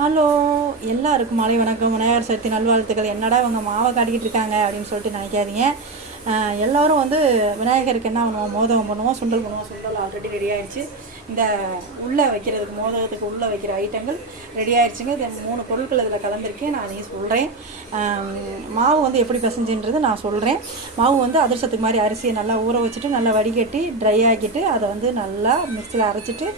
Hello, எல்லாருக்கும் மாலை வணக்கம். விநாயகர் சதுர்த்தி நல்வாழ்த்துக்கள். என்னடா இவங்க மாவை காட்டிக்கிட்டு இருக்காங்க அப்படின்னு சொல்லிட்டு நினைக்காதீங்க. எல்லோரும் வந்து விநாயகருக்கு என்ன பண்ணுவோம், மோதகம் பண்ணுவோம், சுண்டல் பண்ணுவோம். சுண்டல் ஆல்ரெடி ரெடி ஆகிடுச்சு. இந்த உள்ளே வைக்கிறதுக்கு, மோதகத்துக்கு உள்ளே வைக்கிற ஐட்டங்கள் ரெடி ஆகிடுச்சுங்க. இது 3 பொருட்கள் இதில் கலந்துருக்கேன். நான் நீ சொல்கிறேன். மாவு வந்து எப்படி பிசைஞ்சுன்றது நான் சொல்கிறேன். மாவு வந்து அதிரசத்துக்கு மாதிரி அரிசியை நல்லா ஊற வச்சுட்டு நல்லா வடிகட்டி ட்ரை ஆக்கிட்டு அதை வந்து நல்லா மிக்சியில் அரைச்சிட்டு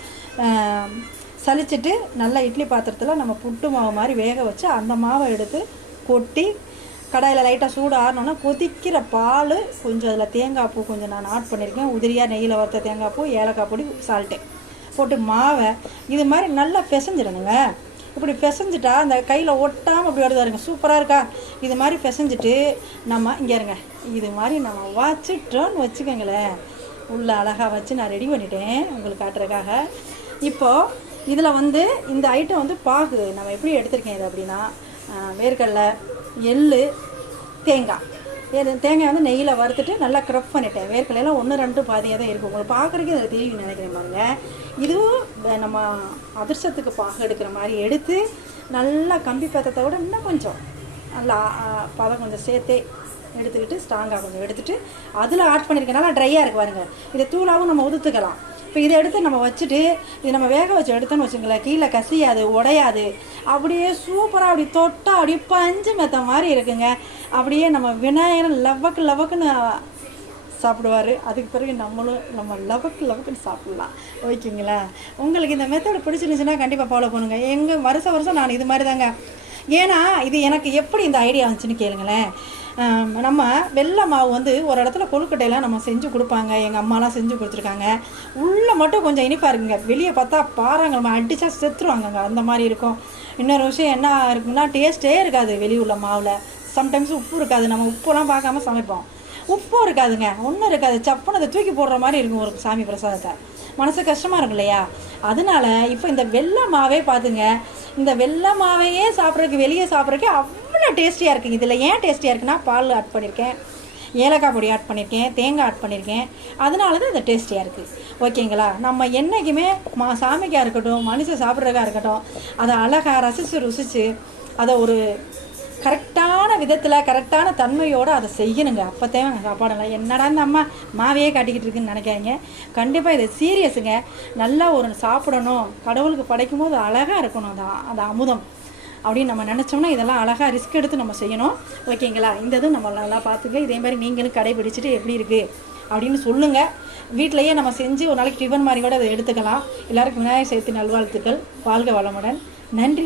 சலிச்சுட்டு நல்லா இட்லி பாத்திரத்தில் நம்ம புட்டு மாவு மாதிரி வேக வச்சு அந்த மாவை எடுத்து கொட்டி கடாயில் லைட்டாக சூடு ஆறணுன்னா கொதிக்கிற பால் கொஞ்சம் அதில் தேங்காய் பூ கொஞ்சம் நான் ஆட் பண்ணியிருக்கேன். உதிரியாக நெய்யில் வறுத்த தேங்காய் பூ, ஏலக்காய் பொடி, சால்ட்டு போட்டு மாவை இது மாதிரி நல்லா பிசைஞ்சிடணுங்க. இப்படி பிசைஞ்சிட்டா அந்த கையில் ஒட்டாமல் இப்படி வருதாருங்க, சூப்பராக இருக்கா? இது மாதிரி பிசைஞ்சிட்டு நம்ம இங்கே இருங்க, இது மாதிரி நம்ம வச்சுட்டோன்னு வச்சுக்கோங்களேன். உள்ள அழகாக வச்சு நான் ரெடி பண்ணிட்டேன் உங்களுக்கு காட்டுறதுக்காக. இப்போது இதில் வந்து இந்த ஐட்டம் வந்து பாகு நம்ம எப்படி எடுத்திருக்கேன் இது அப்படின்னா, வேர்க்கடலை, எள், தேங்காய் வந்து நெய்யில் வறுத்துட்டு நல்லா க்ரப் பண்ணிட்டேன். வேர்க்கடலையெல்லாம் 1-2 பாதியாக தான் இருக்கும். உங்களுக்கு பார்க்குறதுக்கு இதில் தெரியும் நினைக்கிறேன் பாருங்கள். இதுவும் நம்ம அதிர்ஷ்டத்துக்கு பாகு எடுக்கிற மாதிரி எடுத்து நல்லா கம்பி பத்தத்தை விட இன்னும் கொஞ்சம் நல்லா பதம் கொஞ்சம் சேர்த்தே எடுத்துக்கிட்டு ஸ்ட்ராங்காக கொஞ்சம் எடுத்துகிட்டு அதில் ஆட் பண்ணியிருக்கனால ட்ரையாக இருக்கு பாருங்கள். இதை தூளாகவும் நம்ம உதுத்துக்கலாம். இப்போ இதை எடுத்து நம்ம வச்சுட்டு இது நம்ம வேக வச்சு எடுத்தோன்னு வச்சுங்களேன், கீழே கசியாது, உடையாது, அப்படியே சூப்பராக அப்படி தொட்டால் அப்படியே பஞ்சு மெத்த மாதிரி இருக்குங்க. அப்படியே நம்ம விநாயகர் லவக்குன்னு சாப்பிடுவார். அதுக்கு பிறகு நம்மளும் நம்ம லவக்குன்னு சாப்பிட்லாம். ஓகேங்களா? உங்களுக்கு இந்த மெத்தட் பிடிச்சிருந்துச்சுன்னா கண்டிப்பாக ஃபாலோ பண்ணுங்கள். வருஷம் நான் இது மாதிரி தாங்க. ஏன்னா இது எனக்கு எப்படி இந்த ஐடியா வந்துச்சுன்னு கேளுங்களேன். நம்ம வெள்ளை மாவு வந்து ஒரு இடத்துல கொழுக்கட்டையெல்லாம் நம்ம செஞ்சு கொடுப்பாங்க. எங்கள் அம்மாலாம் செஞ்சு கொடுத்துருக்காங்க. உள்ளே மட்டும் கொஞ்சம் இனிப்பாக இருக்குங்க. வெளியே பார்த்தா பாறாங்க, நம்ம அடித்தா செத்துருவாங்கங்க, அந்த மாதிரி இருக்கும். இன்னொரு விஷயம் என்ன இருக்குன்னா, டேஸ்ட்டே இருக்காது வெளியுள்ள மாவில். சம்டைம்ஸ் உப்பு இருக்காது. நம்ம உப்பெல்லாம் பார்க்காம சமைப்போம். உப்பும் இருக்காதுங்க, ஒன்றும் இருக்காது. சப்புன்னு அதை தூக்கி போடுற மாதிரி இருக்கும் ஒரு சாமி பிரசாதத்தை. மனசு கஷ்டமாக இருக்கும் இல்லையா? அதனால இப்போ இந்த வெள்ளை மாவே பார்த்துங்க, இந்த வெள்ளை மாவையே சாப்பிட்றதுக்கு, வெளியே சாப்பிட்றதுக்கு அவ்வளோ டேஸ்டியாக இருக்குங்க. இதில் ஏன் டேஸ்டியாக இருக்குன்னா, பால் ஆட் பண்ணியிருக்கேன், ஏலக்காய் பொடி ஆட் பண்ணியிருக்கேன், தேங்காய் ஆட் பண்ணியிருக்கேன். அதனால தான் இது டேஸ்டியாக இருக்குது. ஓகேங்களா? நம்ம என்றைக்குமே சாமிக்காக இருக்கட்டும், மனுஷன் சாப்பிட்றதுக்காக இருக்கட்டும், அதை அழகாக ருசித்து அதை ஒரு கரெக்டான விதத்தில் கரெக்டான தன்மையோடு அதை செய்யணுங்க. அப்போ தேவைங்க சாப்பாடெல்லாம். என்னடா இந்த அம்மா மாவையே காட்டிக்கிட்டு இருக்குன்னு நினைக்காதீங்க. கண்டிப்பாக இது சீரியஸுங்க. நல்லா ஒரு சாப்பிடணும், கடவுளுக்கு படைக்கும் போது அழகாக இருக்கணும் அந்த அமுதம் அப்படின்னு நம்ம நினச்சோம்னா இதெல்லாம் அழகாக ரிஸ்க் எடுத்து நம்ம செய்யணும். ஓகேங்களா? இந்த இதுவும் நம்ம நல்லா பார்த்துங்க. இதே மாதிரி நீங்களும் கடைபிடிச்சிட்டு எப்படி இருக்குது அப்படின்னு சொல்லுங்கள். வீட்டிலையே நம்ம செஞ்சு ஒரு நாளைக்கு டிஃபன் மாதிரி கூட அதை எடுத்துக்கலாம். எல்லாருக்கும் விநாயகர் சதுர்த்தி நல்வாழ்த்துக்கள். வாழ்க வளமுடன். நன்றி.